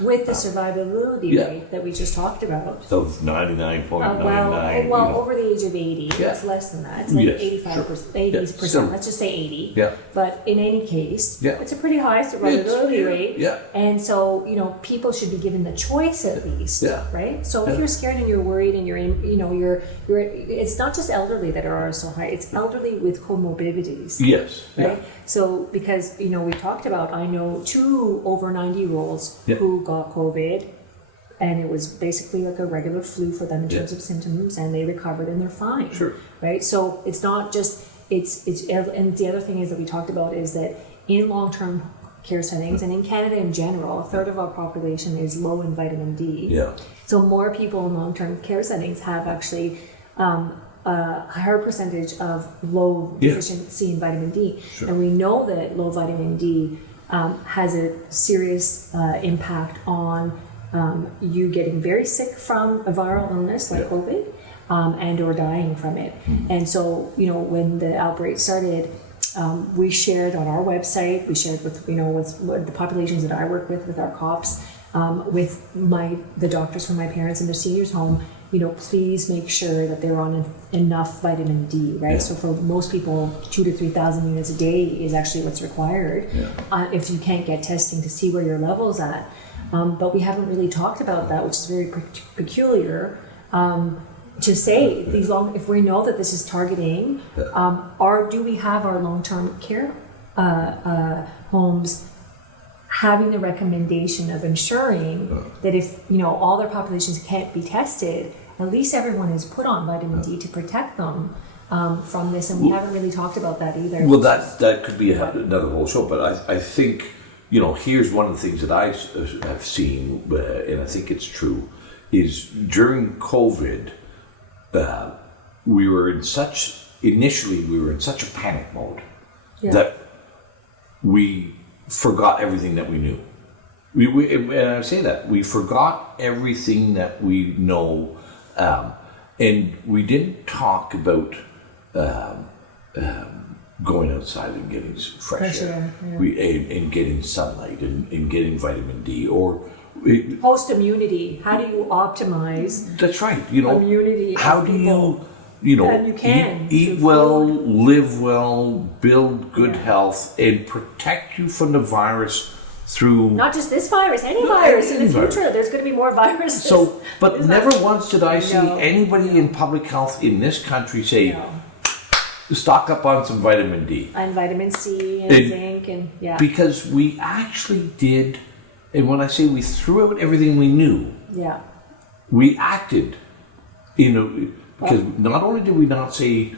With the survivability rate that we just talked about. Of 99.99. Well, over the age of 80, Yeah. it's less than that. It's like Yes, 85%, sure. 80%, Yeah, let's just say 80. Yeah. But in any case, Yeah. it's a pretty high survivability rate. Yeah. And so, people should be given the choice at least, Yeah. right? So if Yeah. you're scared and you're worried and you're it's not just elderly that are so high, it's elderly with comorbidities. Yes. Right? Yeah. So, because, we talked about, I know 2 over 90-year-olds Yeah. who got COVID, and it was basically like a regular flu for them in terms Yeah. of symptoms, and they recovered and they're fine. Sure. Right? So it's not just, and the other thing is that we talked about is that in long-term care settings, and in Canada in general, a third of our population is low in vitamin D. Yeah. So more people in long-term care settings have actually a higher percentage of low deficiency in vitamin D. Sure. And we know that low vitamin D has a serious impact on you getting very sick from a viral illness like COVID and or dying from it. And so, when the outbreak started, we shared on our website, we shared with the populations that I work with our COPs, with the doctors from my parents in their seniors home, please make sure that they're on enough vitamin D, right? Yeah. So for most people, 2,000 to 3,000 units a day is actually what's required. Yeah. If you can't get testing to see where your level's at. But we haven't really talked about that, which is very peculiar. To say if we know that this is targeting, do we have our long-term care homes having the recommendation of ensuring that if all their populations can't be tested, at least everyone is put on vitamin D to protect them from this, and we haven't really talked about that either. Well, that could be another whole show, but I think, here's one of the things that I have seen, and I think it's true, is during COVID, we were in such a panic mode that we forgot everything that we knew. And I say that, we forgot everything that we know, and we didn't talk about going outside and getting fresh air, and getting sunlight and getting vitamin D, or host immunity. How do you optimize? That's right. Immunity. How do you, and you can eat well, live well, build good health, and protect you from the virus through not just this virus, any virus in the future. There's going to be more viruses. So, but never once did I see anybody in public health in this country say, stock up on some vitamin D. And vitamin C and zinc and Because we actually did, and when I say we threw out everything we knew, we acted because not only did we not say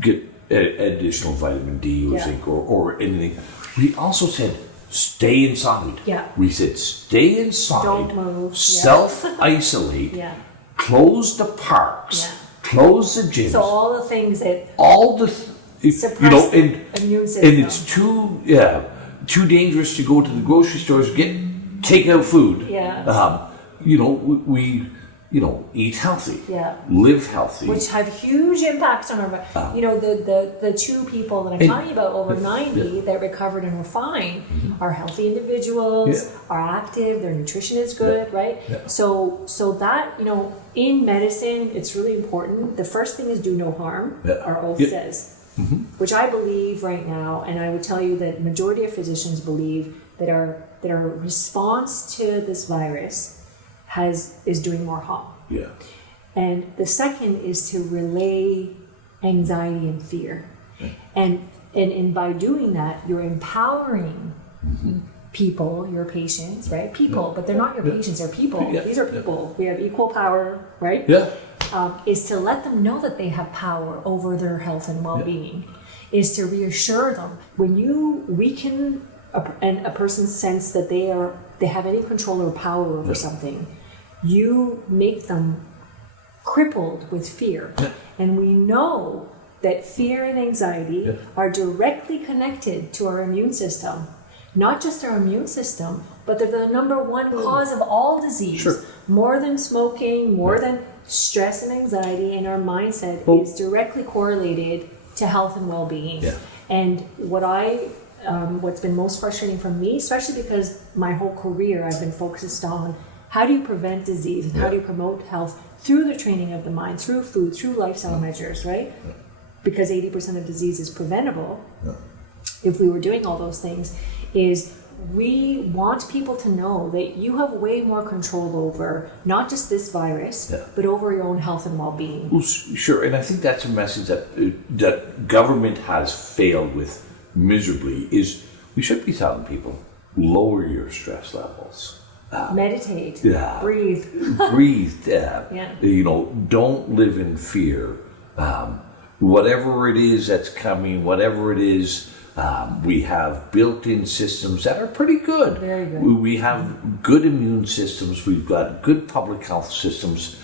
get additional vitamin D or zinc or anything, we also said stay inside. We said stay inside. Don't move. Self-isolate. Close the parks. Close the gyms. So all the things that suppress the immune system. And it's too dangerous to go to the grocery stores, get takeout food. We eat healthy, live healthy, which have huge impacts on our. The 2 people that I'm talking about over 90 that recovered and were fine are healthy individuals, are active, their nutrition is good, right? So that in medicine, it's really important. The first thing is do no harm. Our oath says, which I believe right now, and I would tell you that majority of physicians believe that our response to this virus is doing more harm. And the second is to relay anxiety and fear. And by doing that, you're empowering people, your patients, right? People, but they're not your patients, they're people. These are people. We have equal power, right? Is to let them know that they have power over their health and well-being. Is to reassure them. When you weaken a person's sense that they have any control or power over something, you make them crippled with fear. And we know that fear and anxiety are directly connected to our immune system. Not just our immune system, but they're the number 1 cause of all disease. More than smoking, more than stress and anxiety, and our mindset is directly correlated to health and well-being. And what I what's been most frustrating for me, especially because my whole career I've been focused on how do you prevent disease and how do you promote health through the training of the mind, through food, through lifestyle measures, right? Because 80% of disease is preventable. If we were doing all those things, is we want people to know that you have way more control over not just this virus, but over your own health and well-being. Well, sure, and I think that's a message that government has failed with miserably. Is we should be telling people, lower your stress levels. Meditate, breathe. Breathe. Don't live in fear. Whatever it is that's coming, whatever it is, we have built-in systems that are pretty good. Very good. We have good immune systems. We've got good public health systems.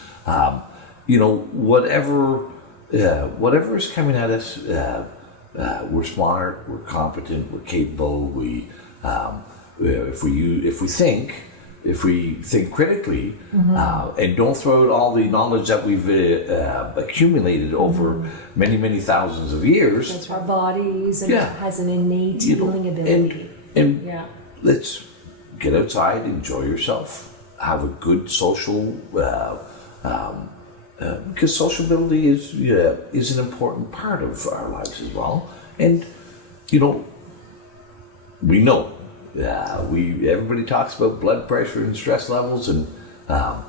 Whatever is coming at us, we're smart, we're competent, we're capable. If we think critically and don't throw out all the knowledge that we've accumulated over many, many thousands of years. That's our bodies, and it has an innate healing ability. And let's get outside, enjoy yourself, have a good social, because sociability is an important part of our lives as well. And, we know. Everybody talks about blood pressure and stress levels, and our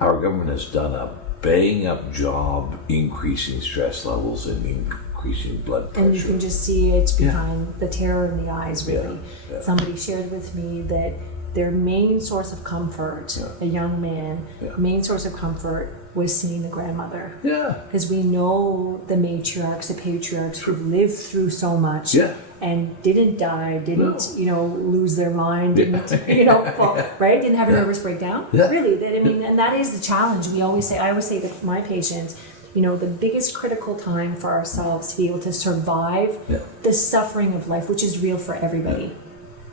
government has done a bang-up job increasing stress levels and increasing blood pressure. And you can just see it behind the terror in the eyes, really. Somebody shared with me that their main source of comfort, a young man, main source of comfort was seeing the grandmother. Because we know the matriarchs, the patriarchs who lived through so much. And didn't die, lose their mind, didn't have a nervous breakdown. Really, and that is the challenge. I always say to my patients, the biggest critical time for ourselves to be able to survive the suffering of life, which is real for everybody.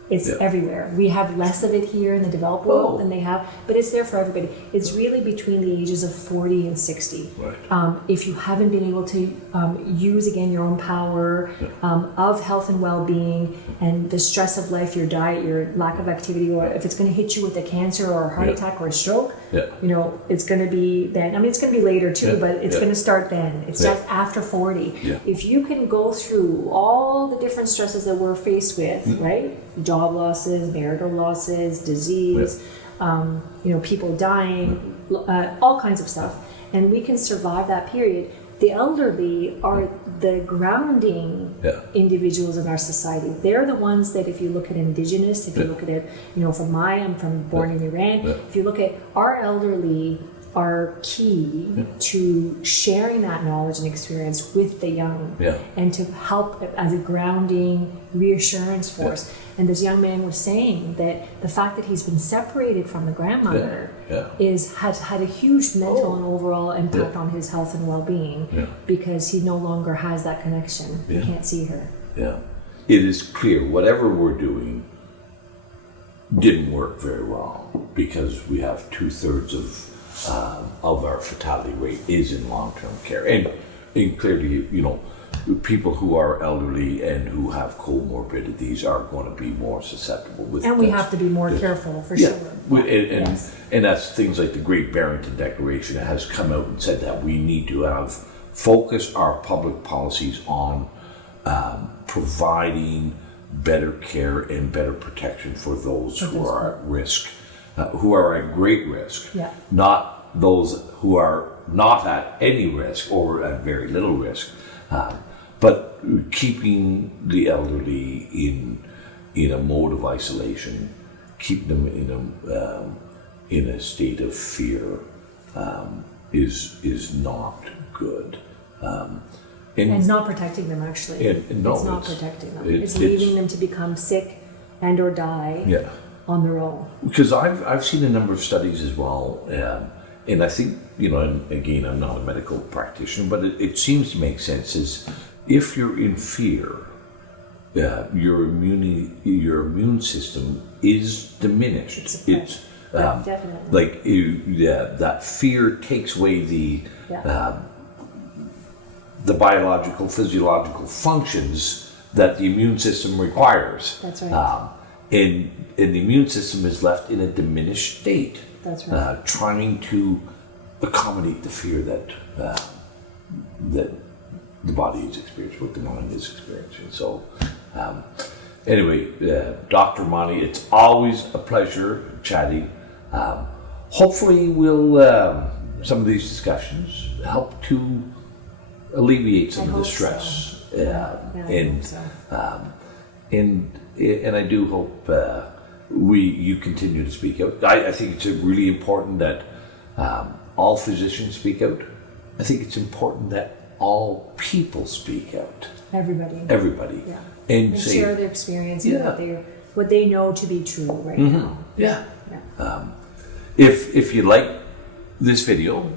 It's everywhere. We have less of it here in the developed world than they have, but it's there for everybody. It's really between the ages of 40 and 60. Right. If you haven't been able to use, again, your own power of health and well-being and the stress of life, your diet, your lack of activity, or if it's going to hit you with a cancer or a heart attack or a stroke, it's going to be then. It's going to be later too, but it's going to start then. It's just after 40. If you can go through all the different stresses that we're faced with, right? Job losses, marital losses, disease, people dying, all kinds of stuff. And we can survive that period. The elderly are the grounding individuals in our society. They're the ones that, if you look at Indigenous, if you look at it, I'm born in Iran. If you look at our elderly, are key to sharing that knowledge and experience with the young and to help as a grounding reassurance force. And this young man was saying that the fact that he's been separated from the grandmother has had a huge mental and overall impact on his health and well-being because he no longer has that connection. He can't see her. It is clear whatever we're doing didn't work very well because we have 2/3 of our fatality rate is in long-term care, and clearly, people who are elderly and who have comorbidities are going to be more susceptible. And we have to be more careful, for sure. And that's things like the Great Barrington Declaration has come out and said that we need to focus our public policies on providing better care and better protection for those who are at risk. Who are at great risk, not those who are not at any risk or at very little risk, but keeping the elderly in a mode of isolation, keeping them in a state of fear is not good. And it's not protecting them, actually. It's not protecting them. It's leaving them to become sick and or die. On their own. Because I've seen a number of studies as well, and I think, and again, I'm not a medical practitioner, but it seems to make sense, is if you're in fear, your immune system is diminished. It's definitely. That fear takes away the biological, physiological functions that the immune system requires. That's right. And the immune system is left in a diminished state. That's right. Trying to accommodate the fear that that the body is experiencing, what the mind is experiencing. So, anyway, Dr. Amani, it's always a pleasure chatting. Hopefully, some of these discussions help to alleviate some of the stress. So. And I do hope you continue to speak out. I think it's really important that all physicians speak out. I think it's important that all people speak out. Everybody. Yeah. And share their experience and what they know to be true right now. Yeah. If you like this video,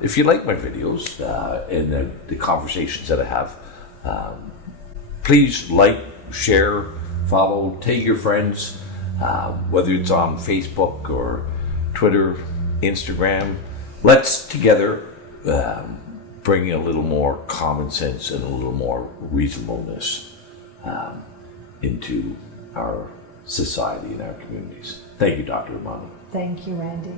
if you like my videos and the conversations that I have, please like, share, follow, tag your friends, whether it's on Facebook or Twitter, Instagram. Let's together bring a little more common sense and a little more reasonableness into our society and our communities. Thank you, Dr. Amani. Thank you, Randy.